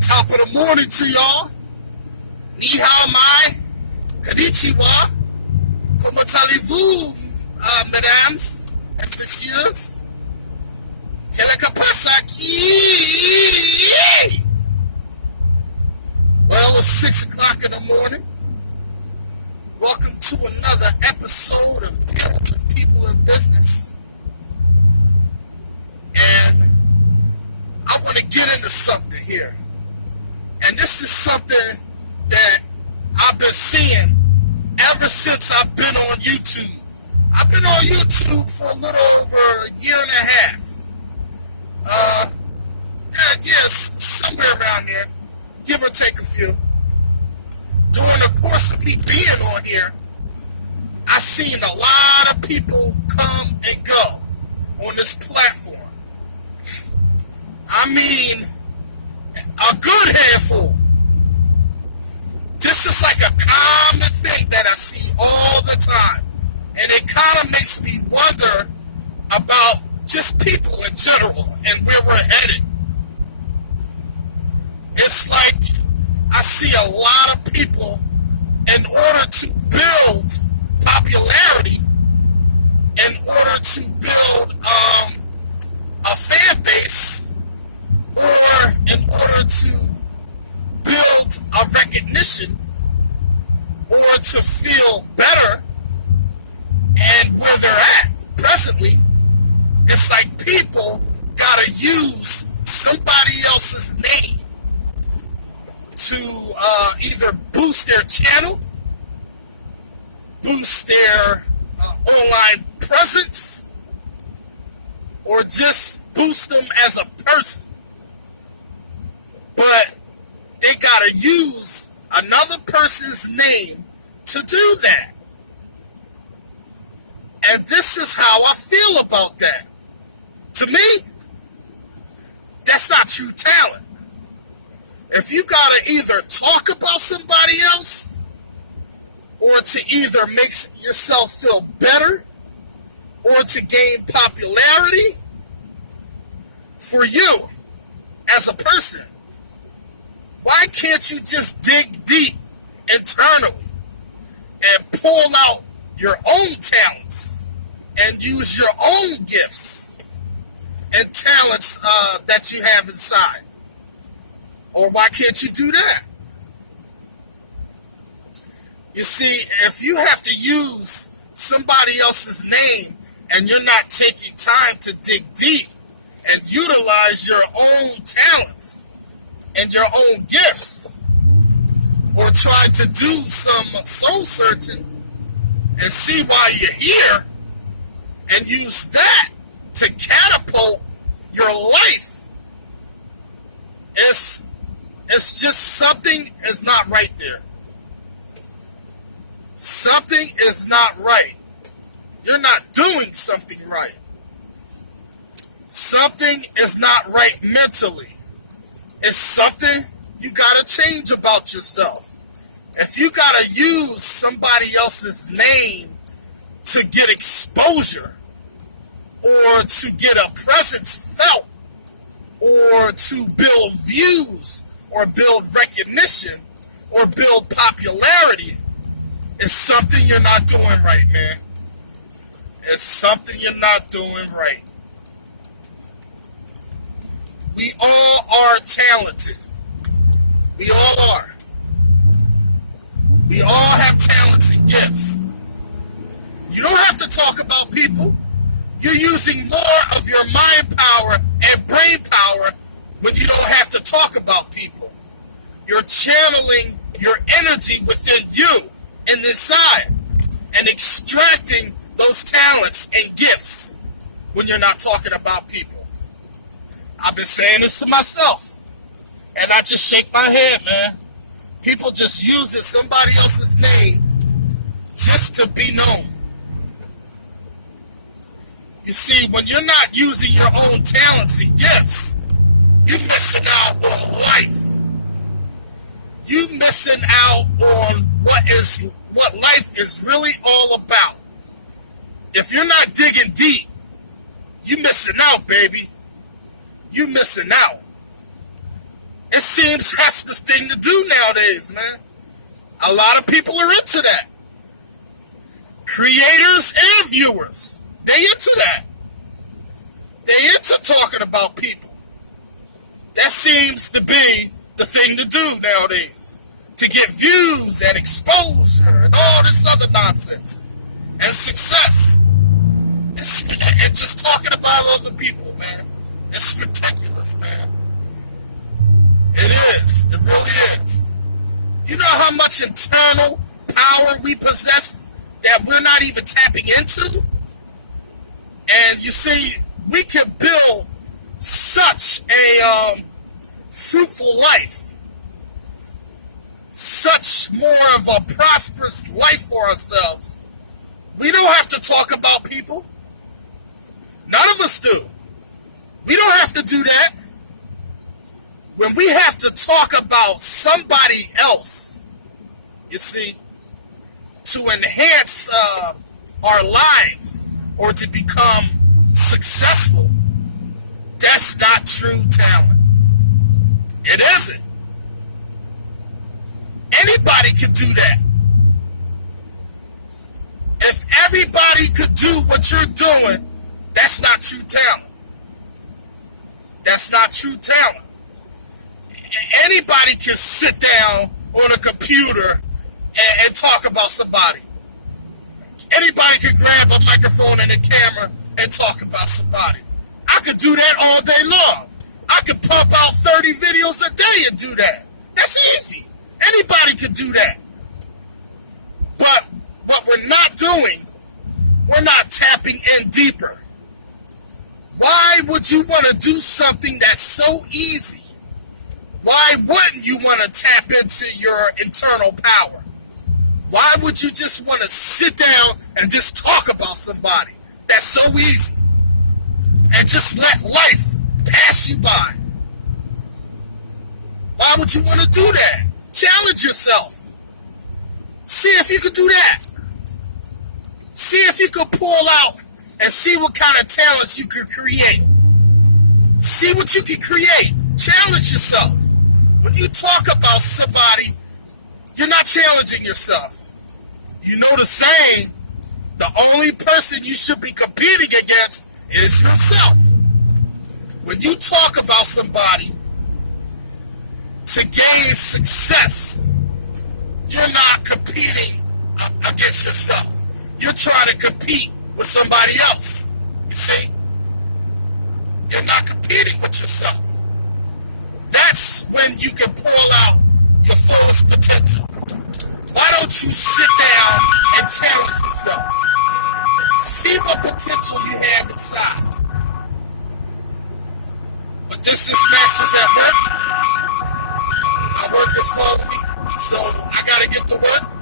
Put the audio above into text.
Top of the morning to y'all. Ni hao mai. Konnichiwa. Comment allez-vous, mesdames and messieurs? Qu'est-ce que passe aquí? Well, it's 6 o'clock in the morning. Welcome to another episode of Dealing with People in Business. And I want to get into something here. And this is something that I've been seeing ever since I've been on YouTube. I've been on YouTube for a little over a year and a half. Yes, somewhere around there, give or take a few. During the course of me being on here, I've seen a lot of people come and go on this platform. I mean, a good handful. This is like a common thing that I see all the time. And it kind of makes me wonder about just people in general and where we're headed. It's like I see a lot of people, in order to build popularity, in order to build a fan base, or in order to build a recognition, or to feel better and where they're at presently, it's like people gotta use somebody else's name to either boost their channel, boost their online presence, or just boost them as a person. But they gotta use another person's name to do that. And this is how I feel about that. To me, that's not true talent. If you gotta either talk about somebody else, or to either make yourself feel better, or to gain popularity for you as a person, why can't you just dig deep internally and pull out your own talents and use your own gifts and talents that you have inside? Or why can't you do that? You see, if you have to use somebody else's name and you're not taking time to dig deep and utilize your own talents and your own gifts, or try to do some soul searching and see why you're here and use that to catapult your life, it's just something is not right there. Something is not right. You're not doing something right. Something is not right mentally. It's something you gotta change about yourself. If you gotta use somebody else's name to get exposure, or to get a presence felt, or to build views, or build recognition, or build popularity, it's something you're not doing right, man. It's something you're not doing right. We all are talented. We all are. We all have talents and gifts. You don't have to talk about people. You're using more of your mind power and brain power when you don't have to talk about people. You're channeling your energy within you and inside and extracting those talents and gifts when you're not talking about people. I've been saying this to myself, and I just shake my head, man. People just using somebody else's name just to be known. You see, when you're not using your own talents and gifts, you're missing out on life. You're missing out on what life is really all about. If you're not digging deep, you're missing out, baby. You're missing out. It's seems that's the thing to do nowadays, man. A lot of people are into that. Creators and viewers, they into that. They into talking about people. That seems to be the thing to do nowadays. To get views and exposure and all this other nonsense. And success. And just talking about other people, man. It's ridiculous, man. It is. It really is. You know how much internal power we possess that we're not even tapping into? And you see, we can build such a fruitful life, such more of a prosperous life for ourselves. We don't have to talk about people. None of us do. We don't have to do that. When we have to talk about somebody else, you see, to enhance our lives or to become successful, that's not true talent. It isn't. Anybody could do that. If everybody could do what you're doing, that's not true talent. That's not true talent. Anybody can sit down on a computer and talk about somebody. Anybody can grab a microphone and a camera and talk about somebody. I could do that all day long. I could pump out 30 videos a day and do that. That's easy. Anybody could do that. But what we're not doing, we're not tapping in deeper. Why would you want to do something that's so easy? Why wouldn't you want to tap into your internal power? Why would you just want to sit down and just talk about somebody? That's so easy. And just let life pass you by. Why would you want to do that? Challenge yourself. See if you could do that. See if you could pull out and see what kind of talents you could create. See what you can create. Challenge yourself. When you talk about somebody, you're not challenging yourself. You know the saying, the only person you should be competing against is yourself. When you talk about somebody to gain success, you're not competing against yourself. You're trying to compete with somebody else. You see? You're not competing with yourself. That's when you can pull out your fullest potential. Why don't you sit down and challenge yourself? See what potential you have inside. But this is Masters at Work. My work is calling me, so I gotta get to work.